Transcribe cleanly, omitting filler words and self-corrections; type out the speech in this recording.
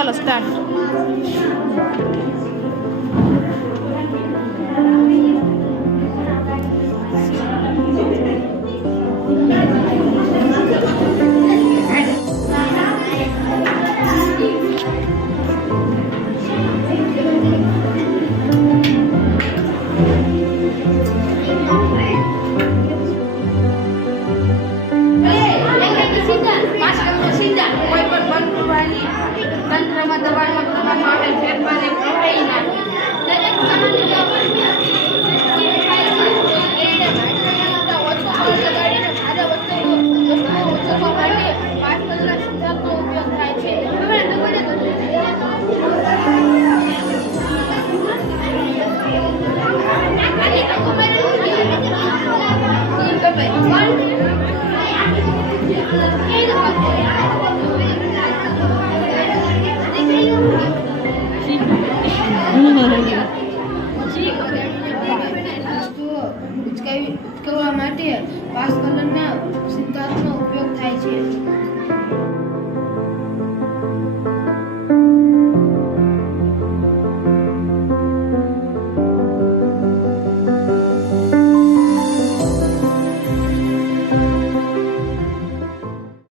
ચાલો સ્ટાર્ટ. તંત્રમાં દબાણમાં કરવામાં આવેલ ફેરફારને પ્રવાહીના દરેક સિદ્ધાંતનો ઉપયોગ થાય છે. ઉચકાવવા માટે પાસ કલરના સિદ્ધાંતનો ઉપયોગ થાય છે.